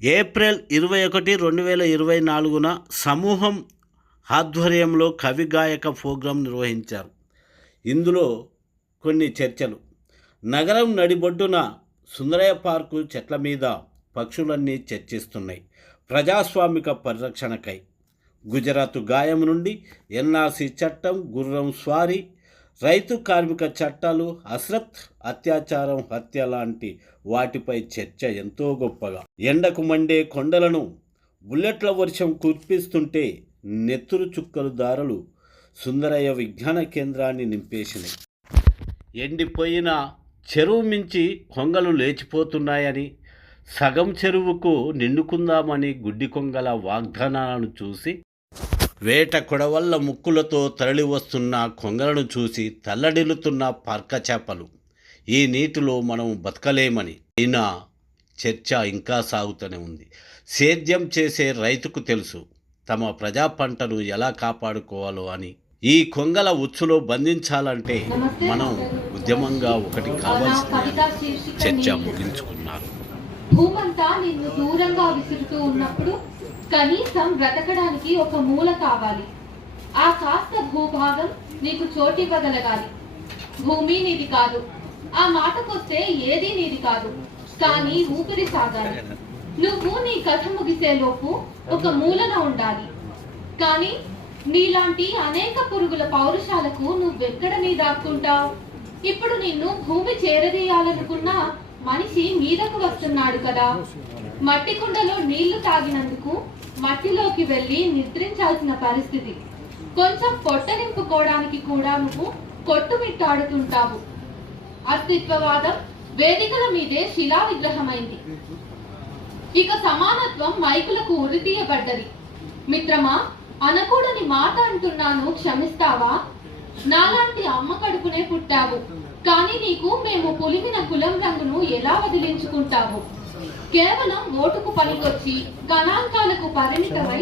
April 21, 2024 సమూహం ఆధ్వర్యంలో కవి గాయక ప్రోగ్రాం నిర్వహించారు. ఇందులో కొన్ని చర్చలు. నగరం నడిబొడ్డున సుందరయ్య పార్కు చెట్ల మీద పక్షులన్నీ చర్చిస్తున్నాయి. ప్రజాస్వామిక పరిరక్షణకై గుజరాత్ గాయం నుండి ఎన్ఆర్సీ చట్టం, గుర్రం స్వారీ, రైతు కార్మిక చట్టాలు, హస్రత్ అత్యాచారం, హత్య లాంటి వాటిపై చర్చ ఎంతో గొప్పగా. ఎండకు మండే కొండలను బుల్లెట్ల వర్షం కురిపిస్తుంటే నెత్తురు చుక్కలు దారులు సుందరయ్య విజ్ఞాన కేంద్రాన్ని నింపేసినాయి. ఎండిపోయిన చెరువు మించి కొంగలు లేచిపోతున్నాయని, సగం చెరువుకు నిండుకుందామని గుడ్డి కొంగల వాగ్దానాలను చూసి, వేట కొడవల్ల ముక్కులతో తరలి వస్తున్న కొంగలను చూసి తల్లడిల్లుతున్న పార్క చేపలు, ఈ నీటిలో మనం బతకలేమని. అయినా చర్చ ఇంకా సాగుతూనే ఉంది. సేద్యం చేసే రైతుకు తెలుసు తమ ప్రజా పంటను ఎలా కాపాడుకోవాలో అని. ఈ కొంగల ఉచ్చులో బంధించాలంటే మనం ఉద్యమంగా ఒకటి కావాల్సింది. చర్చ ముగించుకున్నారు. భూమంతా నిన్ను దూరంగా విసురుతూ ఉన్నప్పుడు కనీసం బ్రతకడానికి ఒక మూల కావాలి. ఆ కాస్త భూభాగం నీకు చోటివ్వగలగాలి. భూమి నీది కాదు, ఆ మాటకొస్తే ఏది నీది కాదు, కానీ ఊపిరి సాగాలి. నువ్వు నీ కథ ముగిసేలోపు ఒక మూలన ఉండాలి. కానీ నీలాంటి అనేక పురుగుల పౌరుషాలకు నువ్వెక్కడ నీ దాక్కుంటావు? ఇప్పుడు నిన్ను భూమి చేరదీయాలనుకున్న మనిషి మీదకు వస్తున్నాడు కదా. మట్టి కుండలో నీళ్లు తాగినందుకు మట్టిలోకి వెళ్ళి నిద్రించాల్సిన పరిస్థితి. కొంచెం పొట్ట నింపుకోవడానికి కూడా నువ్వు కొట్టుమిట్టాడుతుంటావు. అస్తిత్వవాదం వేదికల మీదే శిలా విగ్రహమైంది. ఇక సమానత్వం మైకులకు ఉరితీయబడ్డది. మిత్రమా, అనకూడని మాట అంటున్నాను, క్షమిస్తావా? నాలాంటి అమ్మ కడుపునే పుట్టావు, కానీ నీకు మేము పులిమిన కులం రంగును ఎలా వదిలించుకుంటావు? కేవలం ఓటుకు పనికొచ్చి గణాంకాలకు పరిమితమై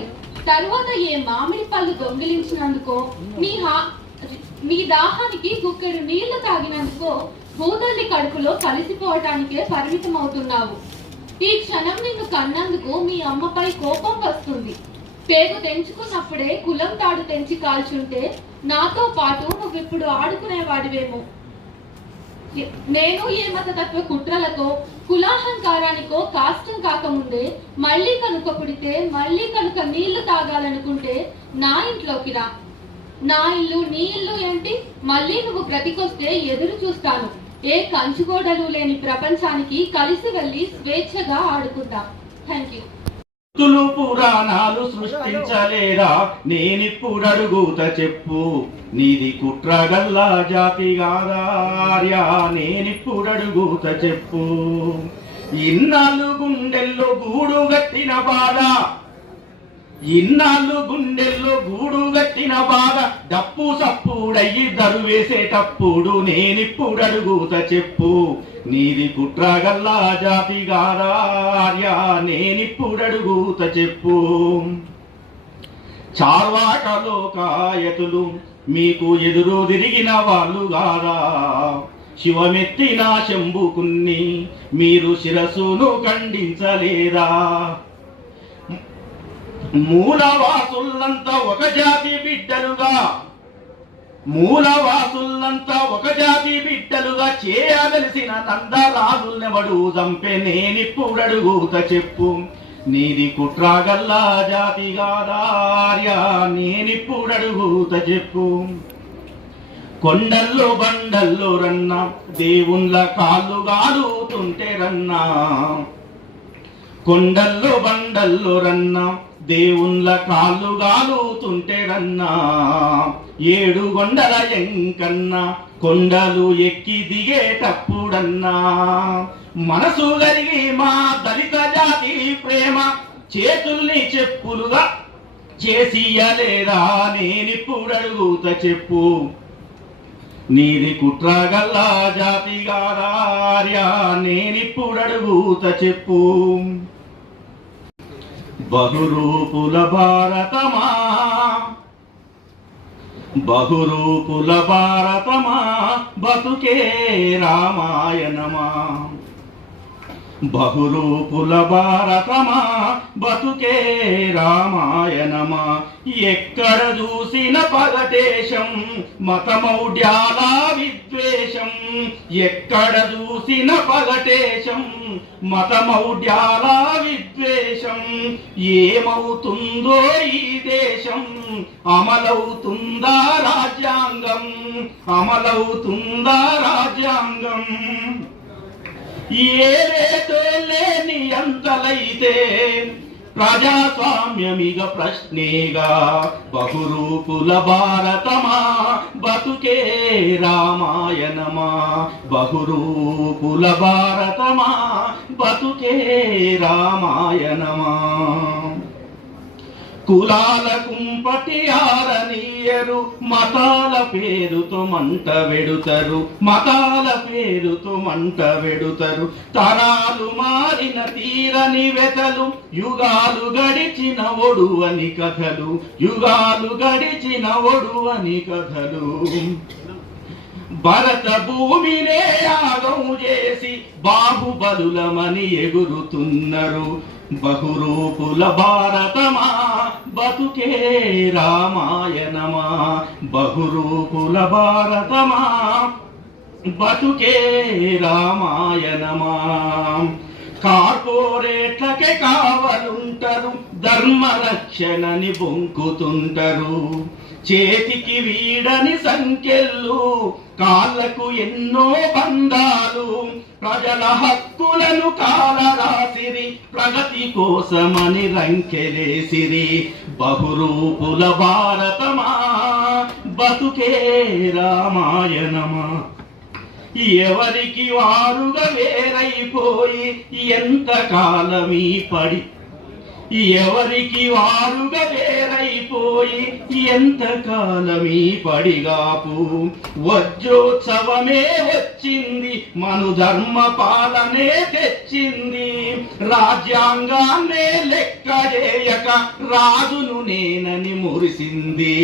తరువాత ఏ మామిడి పళ్ళు దొంగిలించినందుకో, నీ దాహానికి గుక్కెడు నీళ్లు తాగినందుకో భూతల్లి కడుపులో కలిసిపోవటానికే పరిమితం అవుతున్నావు. ఈ క్షణం నిన్ను కన్నందుకు మీ అమ్మపై కోపం వస్తుంది. పేగు తెంచుకున్నప్పుడే కులం తాడు తెంచి కాల్చుంటే నాతో పాటు నువ్విప్పుడు ఆడుకునేవాడివేమో. నేను ఏ మతతత్వ కుట్రలకో కులాహంకారానికో కాష్టం కాకముందే మళ్ళీ కనుక పుడితే, మళ్ళీ కనుక నీళ్లు తాగాలనుకుంటే నా ఇంట్లోకి రా. నా ఇల్లు నీ ఇల్లు ఏంటి? మళ్ళీ నువ్వు బ్రతికొస్తే ఎదురు చూస్తాను. ఏ కంచుగోడలు లేని ప్రపంచానికి కలిసి వెళ్ళి స్వేచ్ఛగా ఆడుకుందాం. Thank you. పురాణాలు సృష్టించలేరా? నేనిప్పుడు అడుగుత చెప్పు, నీది కుట్రగల్లా జాతి కాదార్యా? నేనిప్పుడు అడుగుత చెప్పు. ఇన్నాళ్ళు గుండెల్లో గూడు గట్టిన బాధ, ఇన్నాళ్ళు గుండెల్లో గూడు గట్టిన బాధ డప్పు సప్పుడయ్యి దరు వేసేటప్పుడు నేనిప్పుడు అడుగుత చెప్పు, నీది కుట్రగల్లా జాతి గారార్యా? నేనిప్పుడు అడుగుత చెప్పు. చార్వాకలో కాయతులు మీకు ఎదురు తిరిగిన వాళ్ళు గారా? శివమెత్తిన శంభుకున్ని మీరు శిరసును ఖండించలేదా? మూలవాసులంతా ఒక జాతి బిడ్డలుగా, మూలవాసులంతా ఒక జాతి బిడ్డలుగా చేయగలిసిన నందరాజులెవడు చంపే? నేనిప్పుడు అడుగుత చెప్పు, నీది కుట్రగల్లా జాతి గాదార్యా? నేనిప్పుడు అడుగుత చెప్పు. కొండల్లో బండల్లో రన్నా, దేవుళ్ళ కాళ్ళు గాలుతుంటే రన్నా. కొండల్లో బండల్లో రన్నా, దేవుళ్ళ కాళ్ళు గాలుతుంటే రన్నా. 7 కొండల ఎంకన్నా కొండలు ఎక్కి దిగేటప్పుడన్నా మనసు కలిగి మా దళిత జాతి ప్రేమ చేతుల్ని చెప్పులుగా చేసియలేదా? నేనిప్పుడు అడుగుత చెప్పు, నీది కుట్రగల్లా జాతి గాదార్యా? నేనిప్పుడు అడుగుత చెప్పు. బహురూపుల భారతమా, బహురూపుల భారతమా బతుకే రామాయణమా. బహురూపుల భారతమా బతుకే రామాయణమా. ఎక్కడ చూసిన పగటేశం మతమౌఢ్యాల విద్వేషం. ఎక్కడ చూసిన పగటేశం మతమౌఢ్యాల విద్వేషం. ఏమవుతుందో ఈ దేశం, అమలవుతుందా రాజ్యాంగం, అమలవుతుందా రాజ్యాంగం. ఏరేతో లేని అంతలైతే ప్రజాస్వామ్యమిగ ప్రశ్నేగా. బహురూపుల భారతమా బతుకే రామాయణమా. బహురూపుల భారతమా బతుకే రామాయణమా. కులాల కుంపటి ఆరనీయరు, మతాల పేరుతో మంట వెడుతరు, మతాల పేరుతో మంట వెడుతరు. తరాలు మారిన తీరని వెతలు, యుగాలు గడిచిన ఒడువని కథలు, యుగాలు గడిచిన ఒడువని కథలు. భరత భూమినే యాగం చేసి బాహుబలులమని ఎగురుతున్నారు. బహురూపుల భారతమా బతుకే రామాయణమా. బహురూపుల భారతమా బతుకే రామాయణమా. కార్పొరేట్లకే కావలుంటరు, ధర్మరక్షణని బొంకుతుంటరు. చేతికి వీడని సంఖ్యలు, కాళ్ళకు ఎన్నో బంధాలు. ప్రజల హక్కులను కాలరాసిరి, ప్రగతి కోసమని రంకెలేసిరి. బహురూపుల భారతమా బతుకే రామాయణమా. ఎవరికి వారుగా వేరైపోయి ఎంతకాలమీ పడి, ఎవరికి వారుగా వేరైపోయి ఎంతకాలమీ పడిగాపు. వజ్రోత్సవమే వచ్చింది, మను ధర్మ పాలనే తెచ్చింది. రాజ్యాంగాన్నే లెక్క చేయక రాజును నేనని మురిసింది.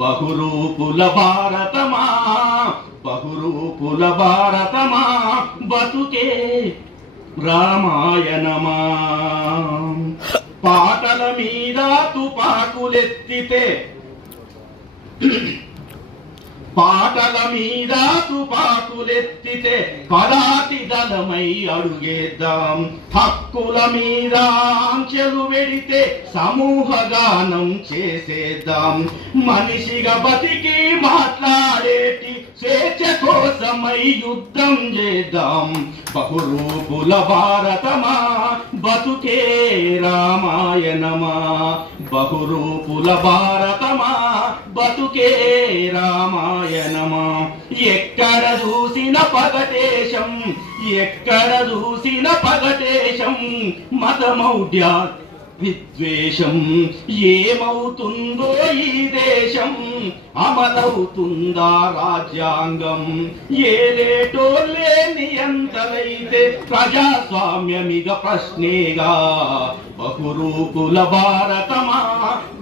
బహురూపుల భారతమా బహురూపుల భారతమా బతుకే రామాయణమా. పాటల మీద తుపాకులెత్తితే, పాటల మీద తుపాకులెత్తితే పదాతి దళమై అడుగేద్దాం. హక్కుల మీద ఆంక్షలు వెడితే సమూహ గానం చేసేద్దాం. మనిషిగా బతికి మాట్లాడేటి స్వేచ్ఛ కోసమై యుద్ధం చేద్దాం. బహురూపుల భారతమా బతుకే రామాయణమా. బహురూపుల భారతమా బతుకే రామాయణమా. ఎక్కడ చూసిన పగటేశం, ఎక్కడ చూసిన పగటేశం మతమౌఢ్య విద్వేషం. ఏమవుతుందో ఈ దేశం, అమలవుతుందా రాజ్యాంగం. ఏలేటో లేని ఎంతలైతే ప్రజాస్వామ్యమిగ ప్రశ్నేగా. బహురూపుల భారతమా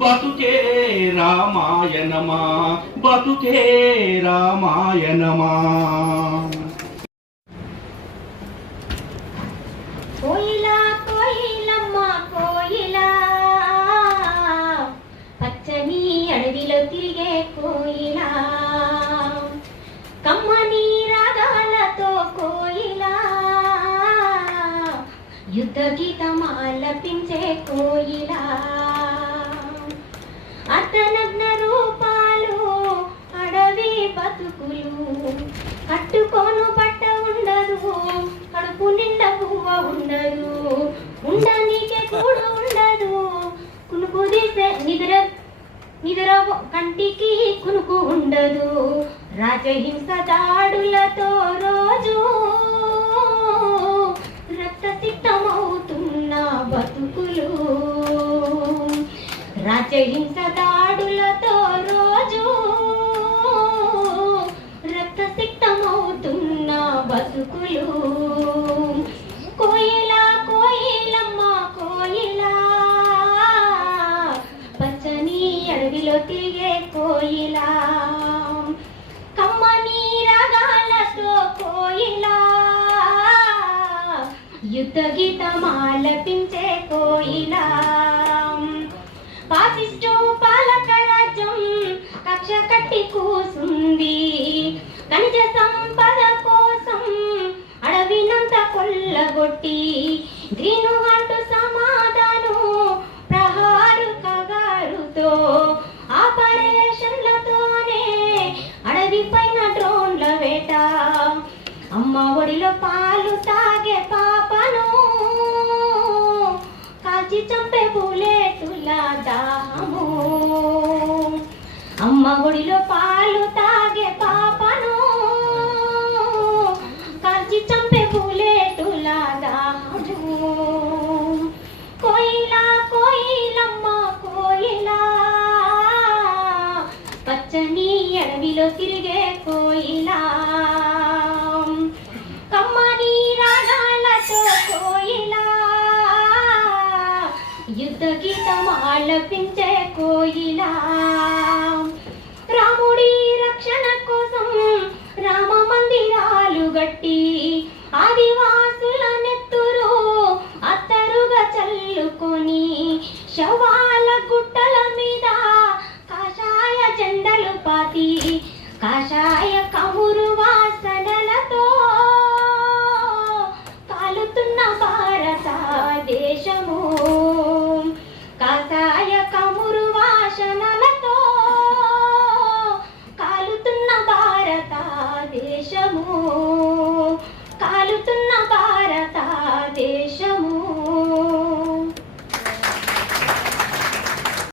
బతుకే రామాయణమా. బతుకే రామాయణమా. కోయిలా కోయిలమ్మ కోయిలా, పచ్చని అడవిలో తిరిగే కోయిలా. కమ్మని రాగాలతో కోయిలా, యుద్ధ గీతమాలపించే కోయిలా. అర్ధనగ్న రూపాలు, అడవి బతుకులు, కట్టుకోను పట్ట ఉండదు, కడుపు నిండా పువ్వ ఉండదు, ఉండనీకే కూడు ఉండదు. కునుకు తీసే నిద్ర కంటికి కునుకు ఉండదు. రాజహింస దాడులతో రోజు రక్తసిక్తమవుతున్న బతుకులు. రాజహింస దాడులతో రోజు రక్తసిక్తమవుతున్న బతుకులు. కోయిలా కోయిలమ్మ కోయిలా, పచ్చని అడవిలో తిరిగే కోయిలా. యుద్ధ గీతమాలపించే కోయిలా పాపిస్టు పాలక రాజ్యం కక్ష కట్టి కూసుంది ఖనిజ సంపద కోసం అడవినంత కొల్లగొట్టి గ్రీను అంటూ సమాధానం ప్రహారు కగారుతో ఆపరేషన్లతోనే అడవి పైన డ్రోన్ల వేట అమ్మ ఒడిలో పాలు తాగే పాపను కాల్చి చంపే బుల్లెటుల దాహము అమ్మ ఒడిలో పాలు తాగే పాపను కాల్చి చంపే బుల్లెటుల దాహము కోయిలా కోయిలమ్మ కోయిలా పచ్చని అడవిలో తిరిగే కోయిలా కమ్మని రాగాలతో కోయిలా యుద్ధ గీతం ఆలపించే